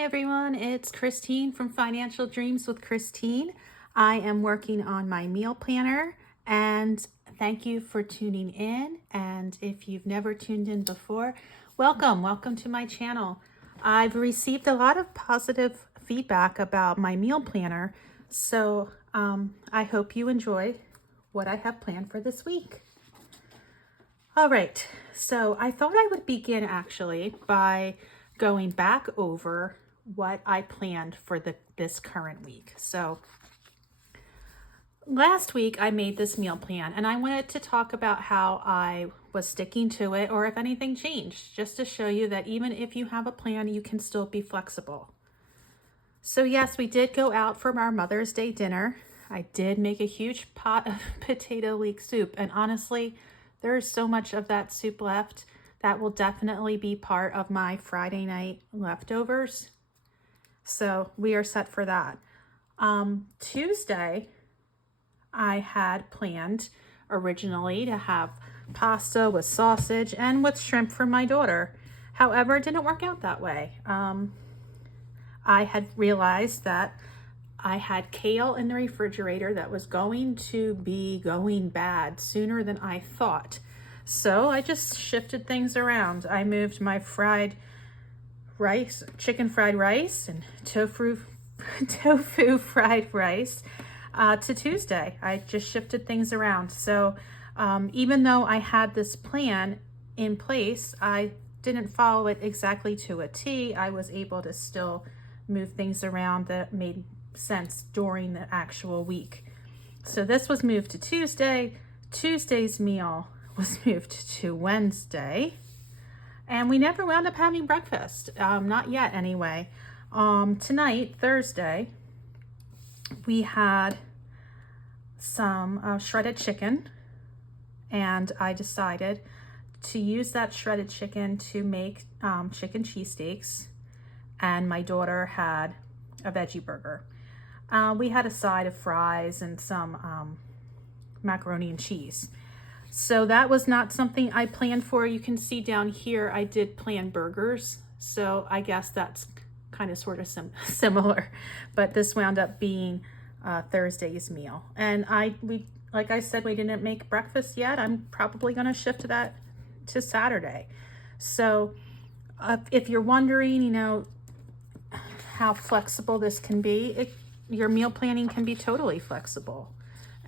Hi everyone, it's Christine from Financial Dreams with Christine. I am working on my meal planner and thank you for tuning in. And if you've never tuned in before, welcome to my channel. I've received a lot of positive feedback about my meal planner, so I hope you enjoy what I have planned for this week. All right, so I thought I would begin actually by going back over what I planned for this current week. So last week I made this meal plan and I wanted to talk about how I was sticking to it or if anything changed, just to show you that even if you have a plan, you can still be flexible. So yes, we did go out for our Mother's Day dinner. I did make a huge pot of potato leek soup, and honestly, there's so much of that soup left that will definitely be part of my Friday night leftovers. So we are set for that. Tuesday, I had planned originally to have pasta with sausage and with shrimp for my daughter. However, it didn't work out that way. I had realized that I had kale in the refrigerator that was going to be going bad sooner than I thought. So I just shifted things around. I moved my fried rice, chicken fried rice and tofu fried rice to Tuesday. I just shifted things around. So even though I had this plan in place, I didn't follow it exactly to a T. I was able to still move things around that made sense during the actual week. So this was moved to Tuesday. Tuesday's meal was moved to Wednesday, and we never wound up having breakfast, not yet anyway. Tonight, Thursday, we had some shredded chicken, and I decided to use that shredded chicken to make chicken cheesesteaks, and my daughter had a veggie burger. We had a side of fries and some macaroni and cheese. So that was not something I planned for. You can see down here, I did plan burgers. So I guess that's kind of sort of similar, but this wound up being Thursday's meal. And like I said, we didn't make breakfast yet. I'm probably going to shift that to Saturday. So if you're wondering, you know, how flexible this can be, your meal planning can be totally flexible.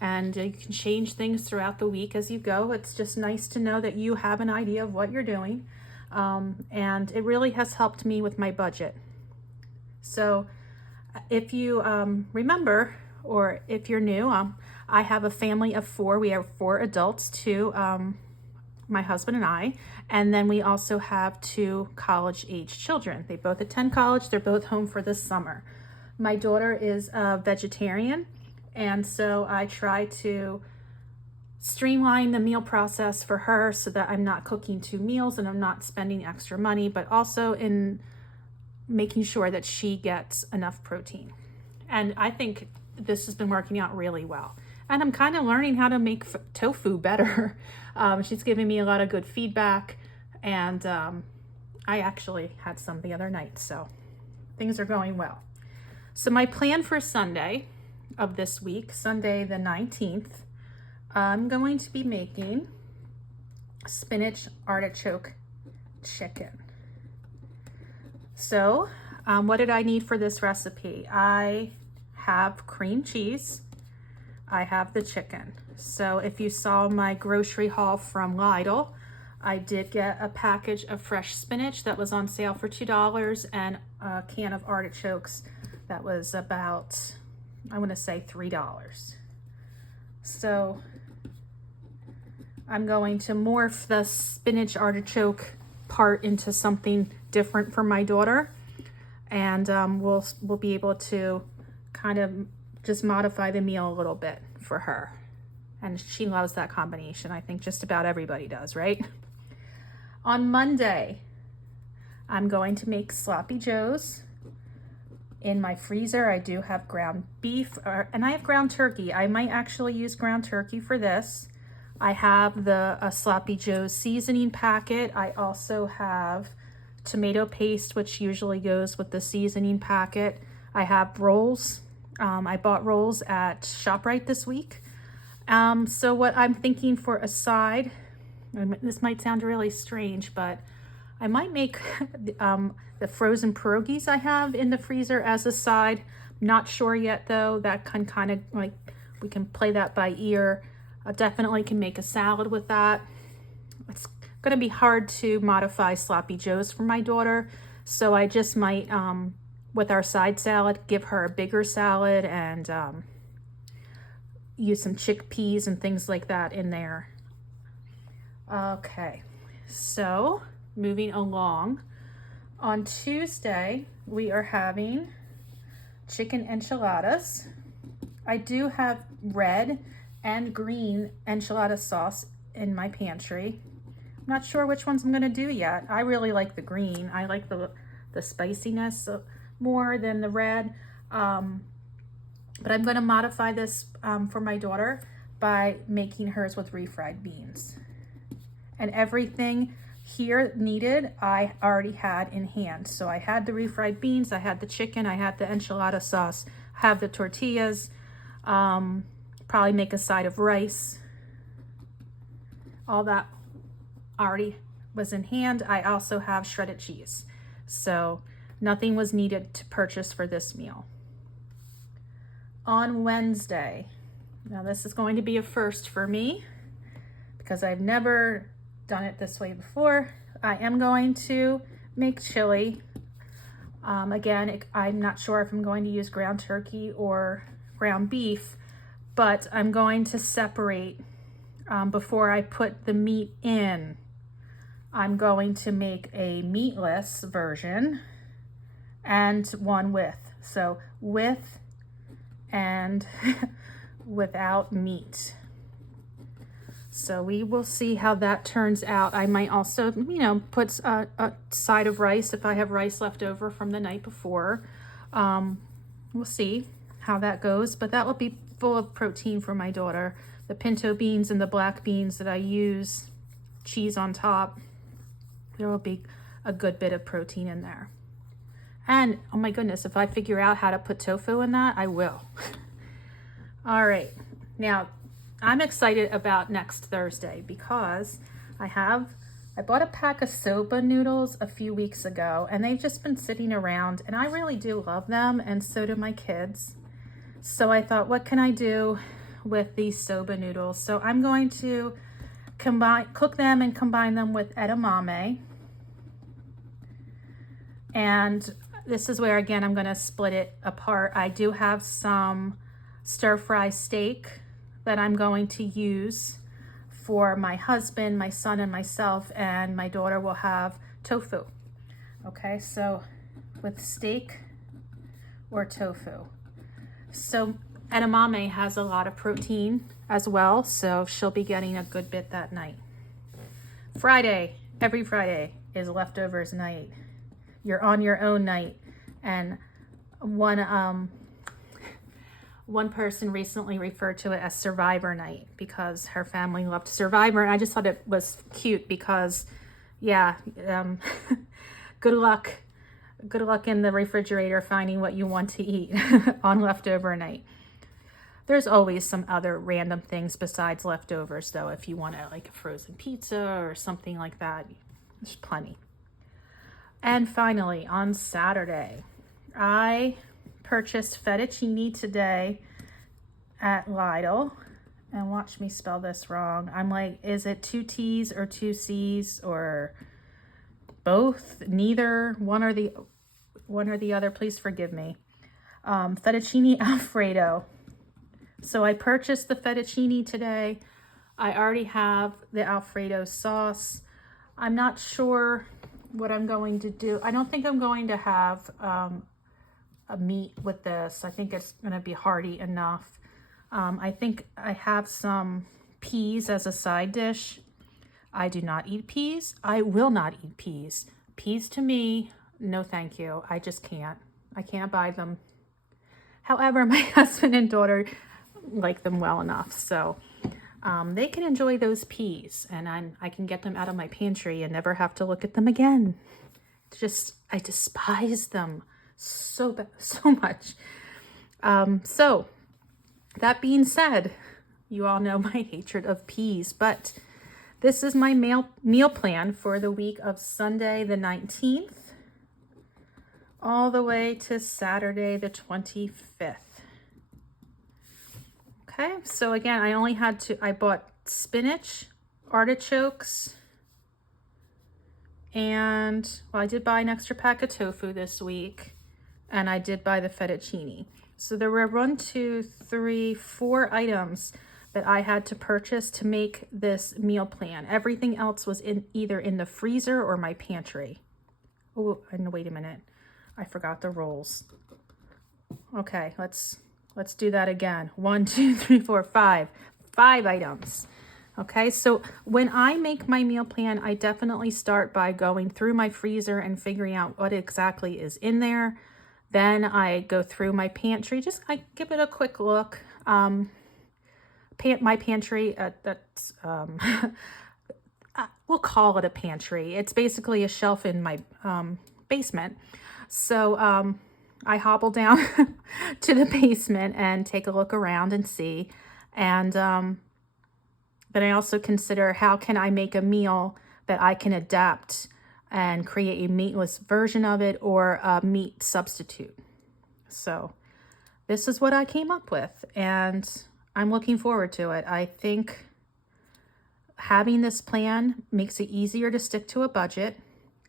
And you can change things throughout the week as you go. It's just nice to know that you have an idea of what you're doing. And it really has helped me with my budget. So if you remember, or if you're new, I have a family of 4. We have 4 adults, 2, my husband and I, and then we also have 2 college-age children. They both attend college. They're both home for this summer. My daughter is a vegetarian, and so I try to streamline the meal process for her so that I'm not cooking 2 meals and I'm not spending extra money, but also in making sure that she gets enough protein. And I think this has been working out really well. And I'm kind of learning how to make tofu better. She's giving me a lot of good feedback, and I actually had some the other night, so things are going well. So my plan for Sunday of this week, Sunday the 19th, I'm going to be making spinach artichoke chicken. So what did I need for this recipe? I have cream cheese. I have the chicken. So if you saw my grocery haul from Lidl, I did get a package of fresh spinach that was on sale for $2 and a can of artichokes that was about, I want to say $3. So I'm going to morph the spinach artichoke part into something different for my daughter, and we'll be able to kind of just modify the meal a little bit for her. And she loves that combination. I think just about everybody does, right? On Monday, I'm going to make sloppy joes. In my freezer, I do have ground beef, and I have ground turkey. I might actually use ground turkey for this. I have the sloppy joes seasoning packet. I also have tomato paste, which usually goes with the seasoning packet. I have rolls. I bought rolls at ShopRite this week. So what I'm thinking for a side, this might sound really strange, but I might make the frozen pierogies I have in the freezer as a side. Not sure yet though. That can kind of like, we can play that by ear. I definitely can make a salad with that. It's gonna be hard to modify sloppy joes for my daughter, so I just might, with our side salad, give her a bigger salad and use some chickpeas and things like that in there. Okay, so moving along, on Tuesday we are having chicken enchiladas. I do have red and green enchilada sauce in my pantry. I'm not sure which ones I'm gonna do yet. I really like the green. I like the spiciness more than the red. But I'm gonna modify this for my daughter by making hers with refried beans. And everything here needed, I already had in hand. So I had the refried beans, I had the chicken, I had the enchilada sauce, I have the tortillas, probably make a side of rice. All that already was in hand. I also have shredded cheese. So nothing was needed to purchase for this meal. On Wednesday, now this is going to be a first for me because I've never done it this way before. I am going to make chili. Again, I'm not sure if I'm going to use ground turkey or ground beef, but I'm going to separate before I put the meat in. I'm going to make a meatless version and one with. So with and without meat. So we will see how that turns out. I might also, put a side of rice if I have rice left over from the night before. We'll see how that goes, but that will be full of protein for my daughter. The pinto beans and the black beans that I use, cheese on top, there will be a good bit of protein in there. And oh my goodness, if I figure out how to put tofu in that, I will. All right, now I'm excited about next Thursday because I bought a pack of soba noodles a few weeks ago and they've just been sitting around and I really do love them and so do my kids. So I thought, what can I do with these soba noodles? So I'm going to cook them and combine them with edamame. And this is where, again, I'm gonna split it apart. I do have some stir-fry steak that I'm going to use for my husband, my son, and myself, and my daughter will have tofu. Okay, so with steak or tofu. So edamame has a lot of protein as well, so she'll be getting a good bit that night. Friday, every Friday is leftovers night. You're on your own night. And one person recently referred to it as Survivor night because her family loved Survivor. And I just thought it was cute because, yeah, good luck in the refrigerator finding what you want to eat on leftover night. There's always some other random things besides leftovers though. If you want to like a frozen pizza or something like that, there's plenty. And finally, on Saturday, I purchased fettuccine today at Lidl. And watch me spell this wrong. I'm like, is it 2 T's or 2 C's or both? Neither, one or the other. Please forgive me. Fettuccine Alfredo. So I purchased the fettuccine today. I already have the Alfredo sauce. I'm not sure what I'm going to do. I don't think I'm going to have a meat with this. I think it's going to be hearty enough. I think I have some peas as a side dish. I do not eat peas. I will not eat peas. Peas to me, no thank you. I just can't. I can't buy them. However, my husband and daughter like them well enough, so they can enjoy those peas, and I can get them out of my pantry and never have to look at them again. I despise them so much. So that being said, you all know my hatred of peas, but this is my meal plan for the week of Sunday the 19th all the way to Saturday the 25th. Okay, so again, I bought spinach, artichokes, and, well, I did buy an extra pack of tofu this week, and I did buy the fettuccine. So there were 4 items that I had to purchase to make this meal plan. Everything else was either in the freezer or my pantry. Oh, and wait a minute. I forgot the rolls. Okay, let's do that again. 1, 2, 3, 4, 5. 5 items. Okay, so when I make my meal plan, I definitely start by going through my freezer and figuring out what exactly is in there. Then I go through my pantry, I give it a quick look. My pantry, we'll call it a pantry. It's basically a shelf in my basement. So I hobble down to the basement and take a look around and see. And then I also consider, how can I make a meal that I can adapt and create a meatless version of it or a meat substitute. So this is what I came up with, and I'm looking forward to it. I think having this plan makes it easier to stick to a budget.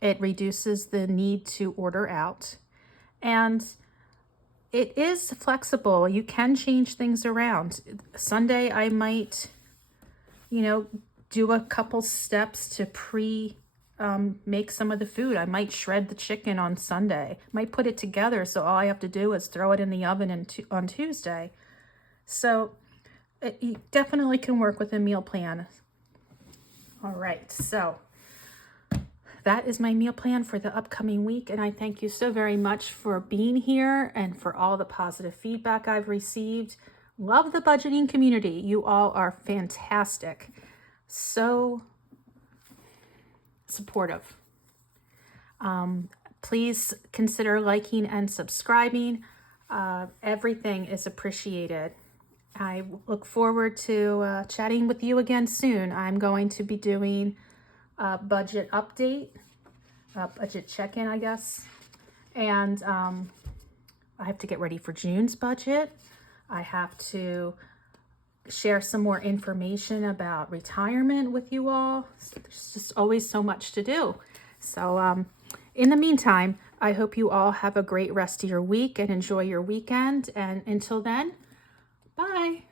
It reduces the need to order out, and it is flexible. You can change things around. Sunday, I might, do a couple steps to make some of the food. I might shred the chicken on Sunday, might put it together, so all I have to do is throw it in the oven on Tuesday. So you definitely can work with a meal plan. All right, so that is my meal plan for the upcoming week, and I thank you so very much for being here and for all the positive feedback I've received. Love the budgeting community. You all are fantastic. So supportive. Please consider liking and subscribing. Everything is appreciated. I look forward to chatting with you again soon. I'm going to be doing a budget update, budget check-in, I guess. And I have to get ready for June's budget. I have to share some more information about retirement with you all. There's just always so much to do. So in the meantime, I hope you all have a great rest of your week and enjoy your weekend. And until then, bye.